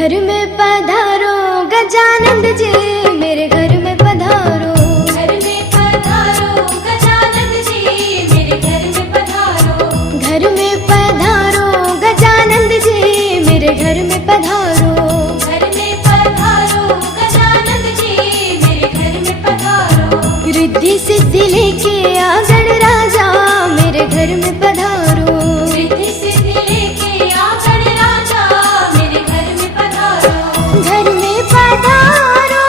घर में पधारो गजानंद जी, मेरे घर में पधारो। घर में पधारो गजानंद जी, मेरे घर में पधारो। घर में पधारो गजानंद जी, मेरे घर में पधारो। घर में पधारो गजानंद जी, मेरे घर में पधारो। रिद्धि सिद्धि लेके आ गणराजा, मेरे घर में पधारो। रिद्धि सिद्धि लेके आ गणराजा, मेरे घर में पधारो। घर में पधारो,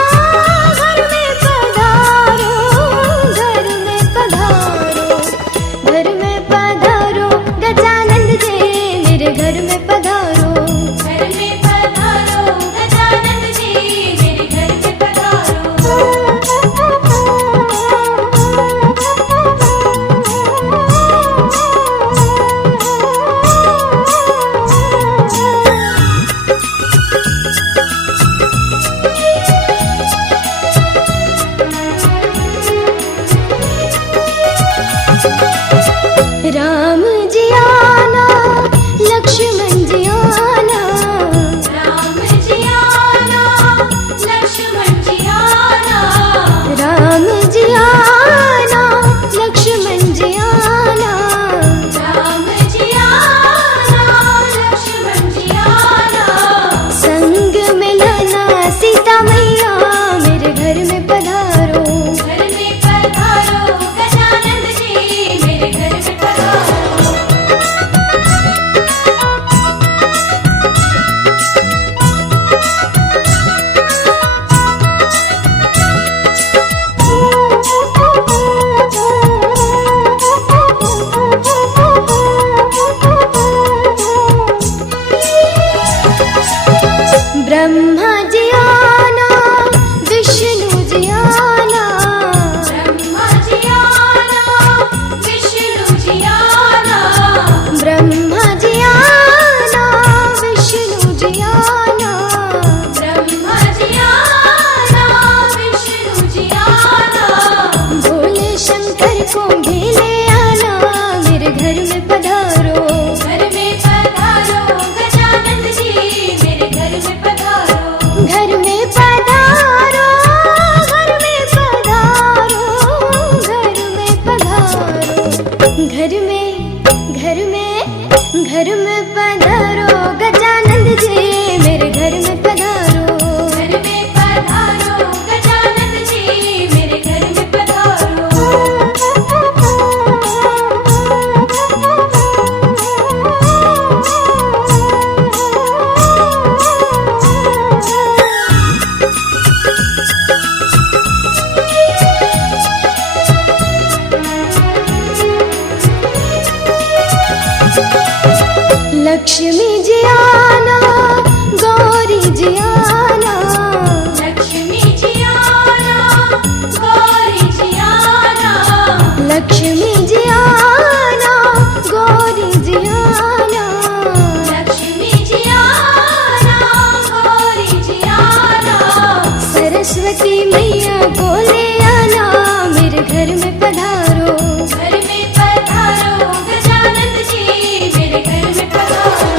घर में पधारो, घर में पधारो। घर में पधारो गजानंद जी, मेरे घर में पधारो। घर में पधारो गजानंद जी, मेरे घर में पधारो। राम जी आना, लक्ष्मण जी आना। राम जी आना, लक्ष्मण जी आना। राम जी आना, लक्ष्मण जी आना। राम जी आना, लक्ष्मण जी आना। संग में लाना सीता मैया, मेरे घर में पधारो। घर में पधारो गजानंद जी, मेरे घर में पधारो। ब्रह्मा जी आना, विष्णु जी आना। ब्रह्मा जी आना, विष्णु जी आना। ब्रह्मा जी आना, विष्णु जी आना। ब्रह्मा जी आना, विष्णु जी आना। भोले शंकर को भी ले आना, मेरे घर में पधारो। घर में पधारो गजानंद जी, मेरे घर में पधारो। घर में पधारो, घर में पधारो, घर में पधारो। घर में पधारो गजानंद जी, मेरे घर में पधारो। घर में पधारो गजानंद जी, मेरे घर में पधारो। लक्ष्मी जी आना, गौरी जी आना। लक्ष्मी जी आना, गौरी जी आना। लक्ष्मी जी आना, गौरी जी आना। लक्ष्मी जी आना, गौरी जी आना। सरस्वती मैया को ले आना, मेरे घर में पधारो। घर में पधारो गजानंद जी, मेरे घर में पधारो।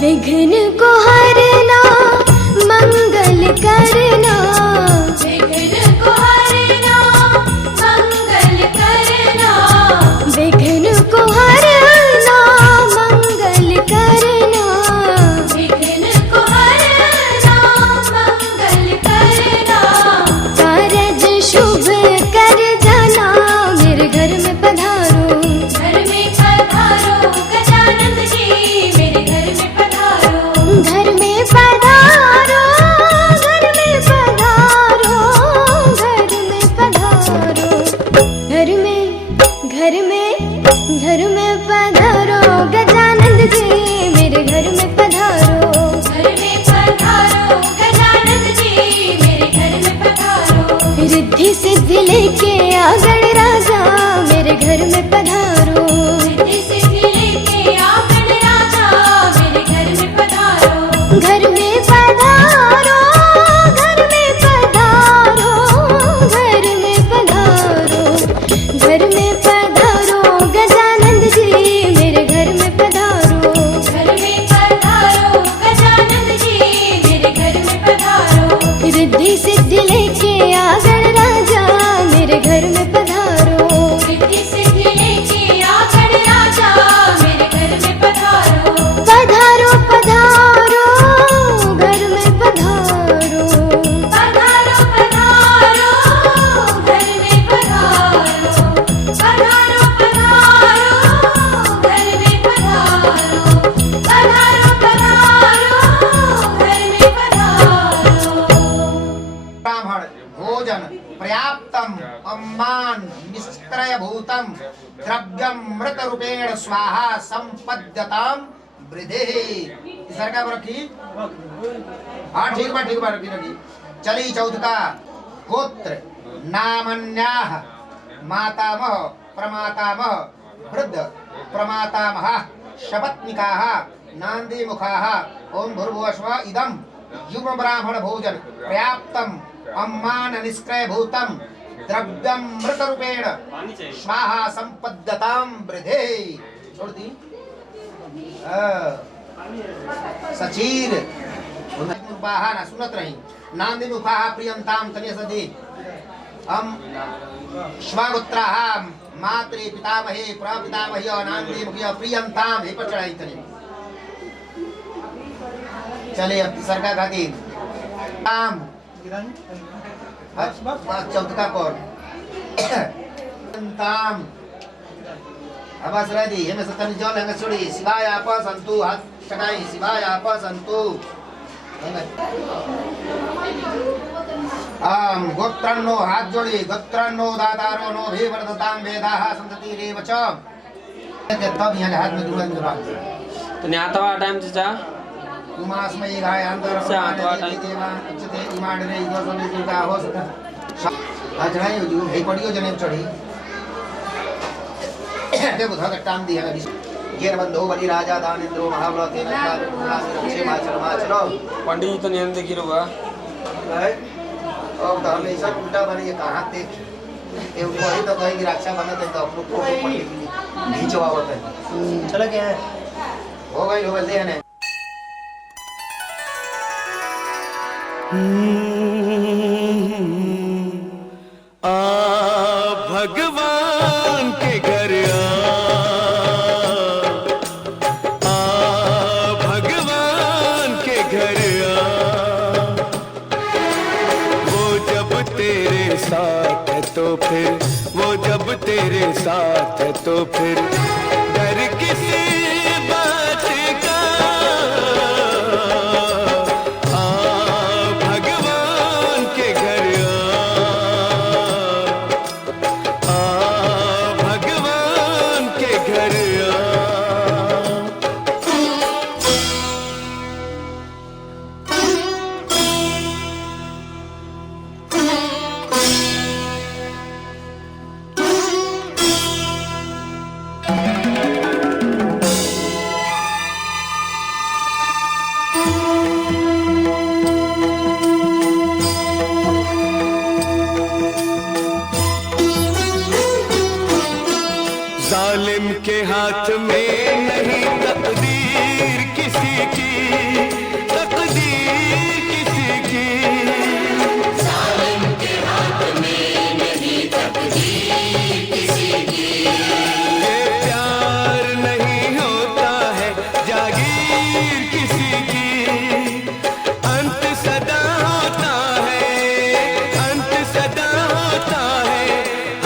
विघ्न को हरना, मंगल करना। विघ्न को हरना, मंगल करना। विघ्न को हरना, मंगल करना। विघ्न को हरना, मंगल करना। कारज शुभ कर जाना, मेरे घर में पधारो। घर में पधारो गजानंद जी, मेरे घर में पधारो। घर में पधारो, घर में पधारो, घर में पधारो। घर में पधारो गजानंद जी, मेरे घर में पधारो। घर में पधारो गजानंद जी, मेरे घर में पधारो। रिद्धि सिद्धि लेके आ गणराजा, मेरे घर में पधारो। रिद्धि सिद्धि मृत रूपेण स्वाहा संपद्यताम वृद्धि। तीसरा क्या रखी? हाँ ठीक बा रखी। चली चौथ का गोत्र नामन्याह मातामह प्रमातामह वृद्ध प्रमातामह शपत्निकाः नांदी मुखाः ओम भूर्भुवस्व इदं युग्म ब्राह्मण भोजन पर्याप्तम अम्मान निष्क्रय भूतम द्रव्यम मृत रूपेण स्वाहा संपद्यताम वृद्धि। छोड़ दी सचीर ना सुनत रही नांदी मुखाः प्रियंताम तनिय सदी हम श्वागोत्राः मातृ पितामहे प्रपितामही नांदी मुखिया प्रियंताम हे पर चढ़ाई तनी। चले अब सरका खातिर ताम चौथा कौन ताम आवाज रेडी हमें सतन जल हमें छोड़ी शिवाय आप संतु हाथ चढ़ाई शिवाय आप संतु गोत्रन्नो हाथ जोड़ी गोत्रन्नो दातारो नो भी वर्धताम वेदाः संतति रेव च। तब यहाँ हाथ में दुर्गा निभाते तो न्यातवा टाइम चचा उमास्मयी गायांतर देवान उच्चते इमाडरे इदोसने दुर्गा हो सका आजराई हो जो हे पड़ियो जने चढ़ी देखो था टाइम दिया गेर बंधो बलि राजा दानेंद्रो महाबलते नक्षे माचर माचरो पंडित जी तो नियम देखी होगा और तो हमें सब उल्टा बने ये कहाँ थे ये उनको ही तो कहेंगे रक्षा बना थे तो अपनों को पढ़ने के लिए नीचे आवत है। चला क्या है हो गई हो गए हैं भगवान के घर भगवान के घर वो जब तेरे साथ है तो फिर वो जब तेरे साथ है तो फिर डर किसी बात का। भगवान के घर भगवान के घर जालिम के हाथ में नहीं तकदीर किसी की, तकदीर किसी की। जालिम के हाथ में नहीं तकदीर किसी की। ये प्यार नहीं होता है जागीर किसी की। अंत सदा होता है, अंत सदा होता है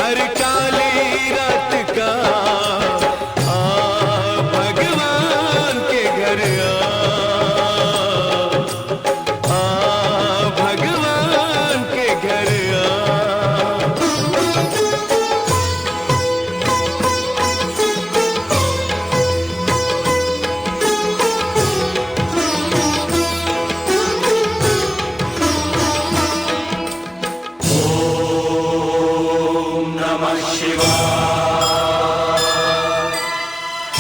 हर काली रात का। भगवान के घर भगवान के घर ओम नमः शिवाय,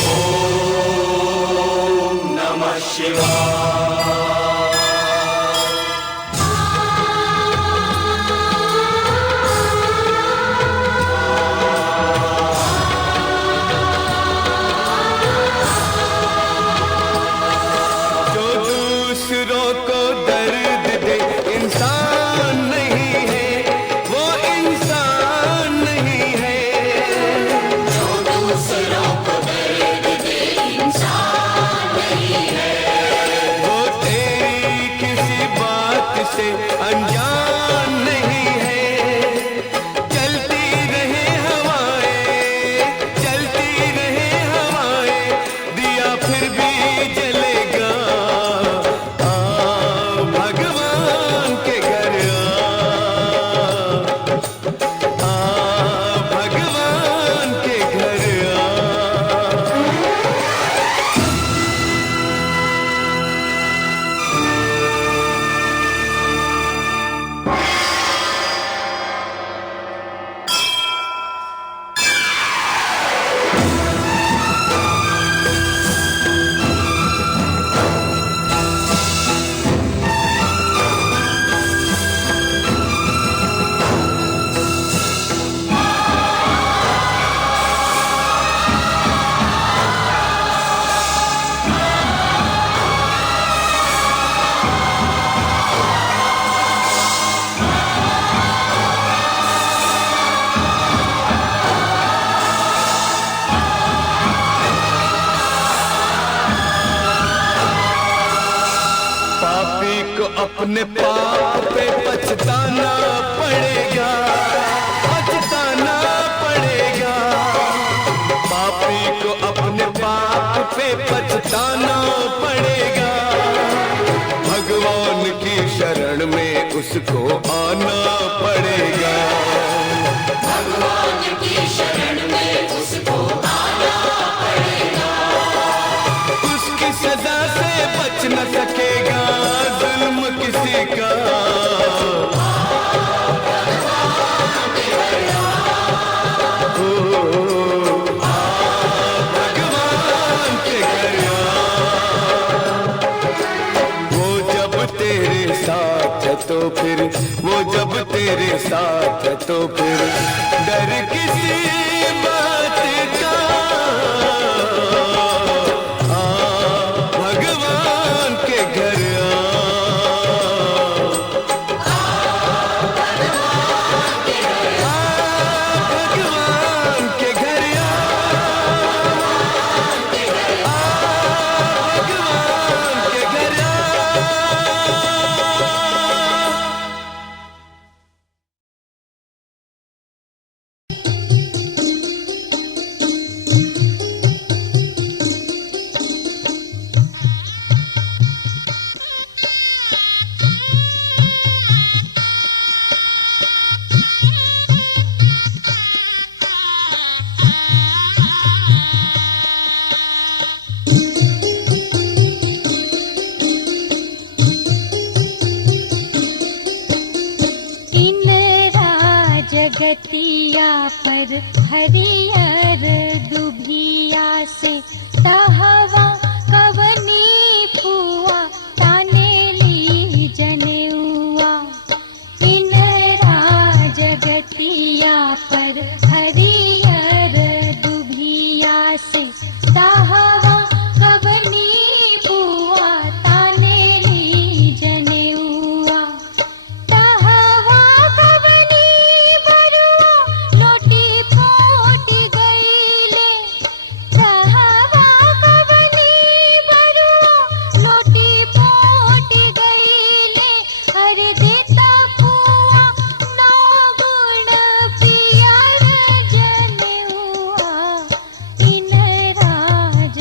ओम नमः शिवाय। जो दूसरों को दर्द दे इंसान नहीं है, वो इंसान नहीं है। जो दूसरों को दर्द दे इंसान नहीं है, अपने पाप पे पछताना पड़ेगा, पछताना पड़ेगा। पापी को अपने पाप पे पछताना पड़ेगा। भगवान की शरण में उसको आना पड़ेगा, भगवान की शरण में उसको आना पड़ेगा। उसकी सजा से बच न सकेगा जुल्म किसी का। भगवान के घर वो जब तेरे साथ है तो फिर, वो जब तेरे साथ है तो फिर डर किसी बात का। भगवान के घर भगवान के घर भगवान के घर। इन राजगतिया पर हरियर दुभिया से टहवा कवनी पुआ ताने ली जनेउआ। इन राजगतिया पर हरियर दुभिया से टहवा कवनी पुआ ताने ली जनेउआ। टहवा कवनी बरुआ लोटी पोट गईले। टहवा कवनी बरुआ लोटी पोट गईले। हर देता पुआ नौ गुण पियर जनेउआ। इन राज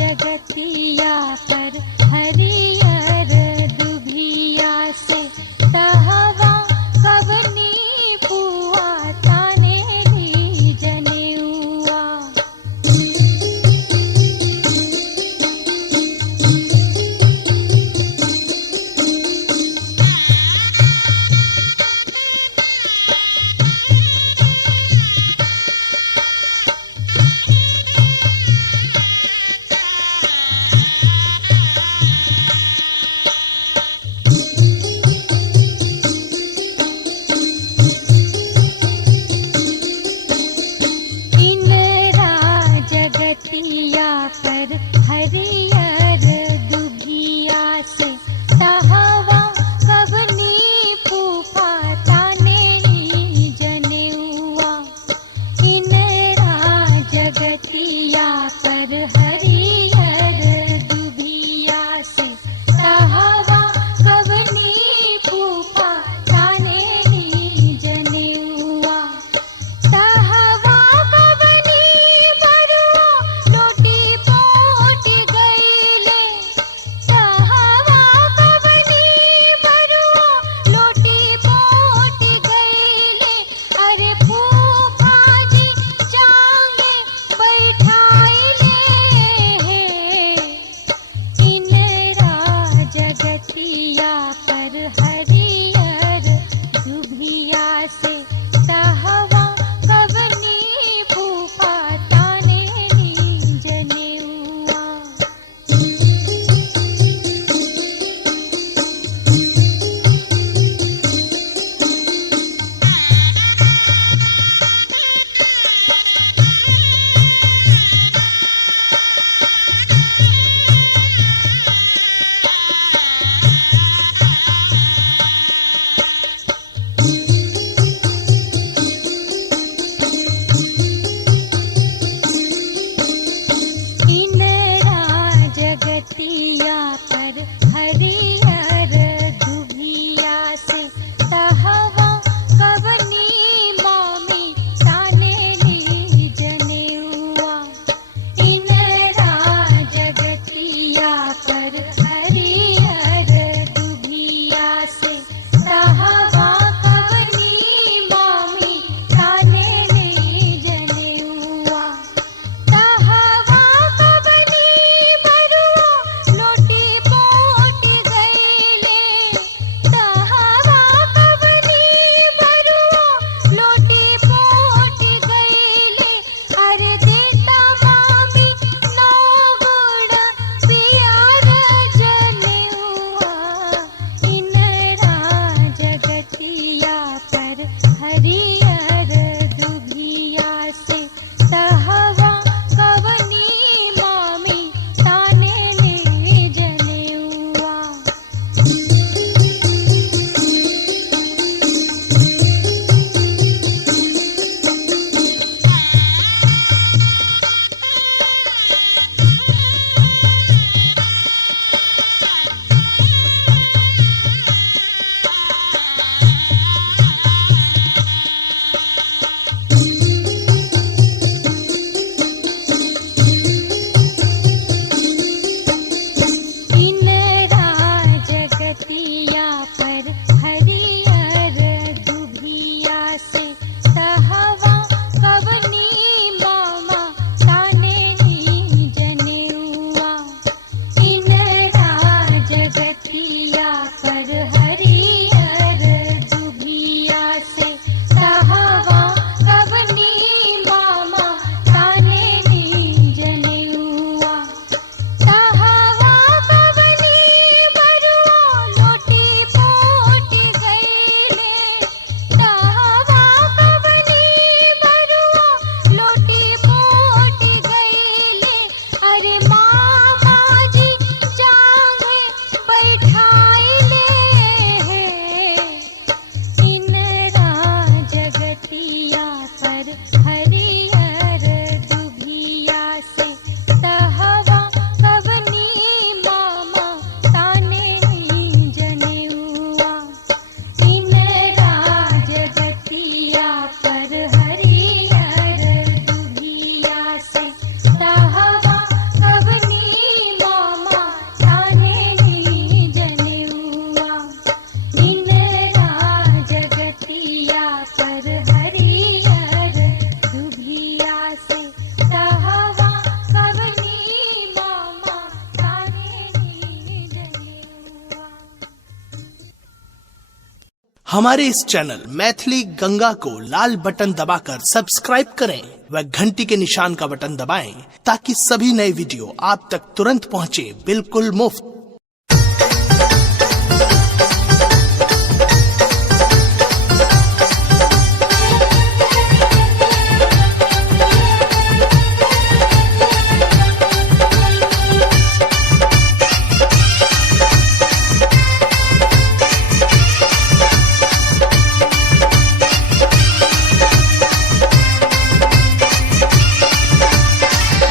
हमारे इस चैनल मैथिली गंगा को लाल बटन दबाकर सब्सक्राइब करें व घंटी के निशान का बटन दबाएं ताकि सभी नए वीडियो आप तक तुरंत पहुंचे बिल्कुल मुफ्त।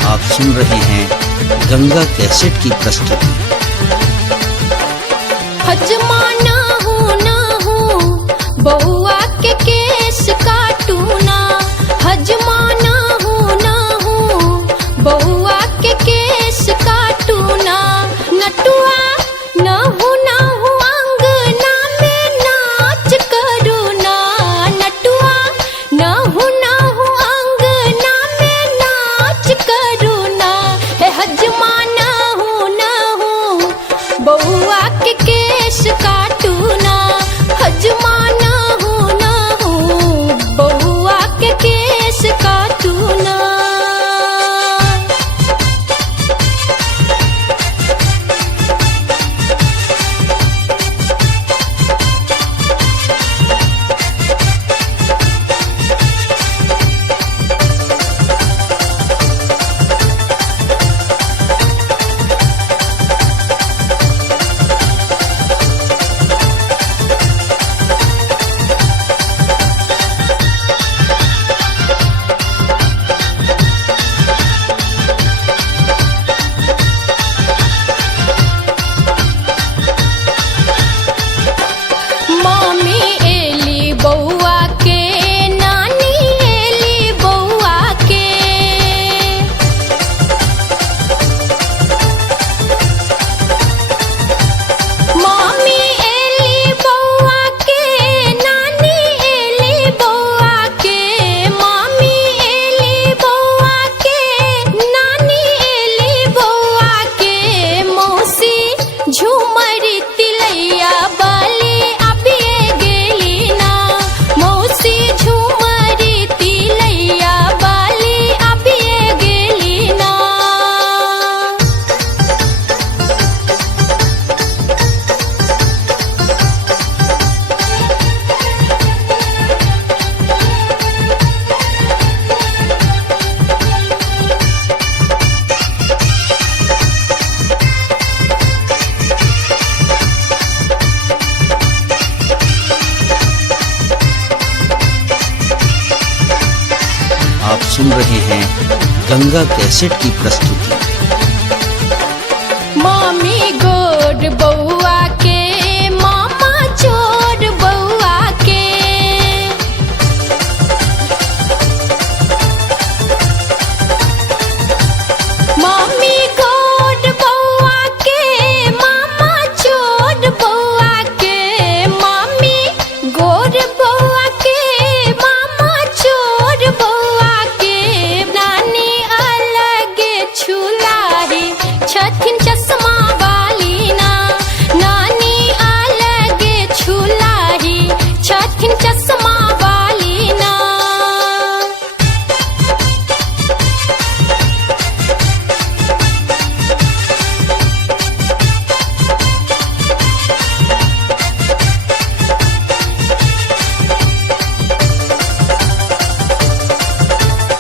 आप सुन रहे हैं गंगा कैसेट की प्रस्तुति। हजमा ना हो बहुआ के केस काटू ना, हजमा ना हो बहुआ के केस काटू ना, नटुआ ना हो अंगना में नाच करू ना, नटुआ ना हो अंगना में नाच करू ना, हे हजमा ना हो बहुआ के केस काटू ना, हजमा ना हो बहुआ के केस काटू ना। मम्मी एली बउआ के, नानी एली बउआ के, मम्मी एली बउआ के, नानी एली बउआ के, मम्मी एली बउआ के, नानी एली बउआ के, मौसी झूमरी तिलैया बाली गेली ना, मौसी झूमरी तिलैया बाली अबिए गेली ना। आप सुन रहे हैं गंगा कैसेट की प्रस्तुति। मामी गोड बउआ के, मामा चोर बउआ के, मामी गोड बउआ के, मामा चोर बउआ के, मामी गोड बउआ के, मामा चोर बउआ के, नानी अलगे छुलाही छथिन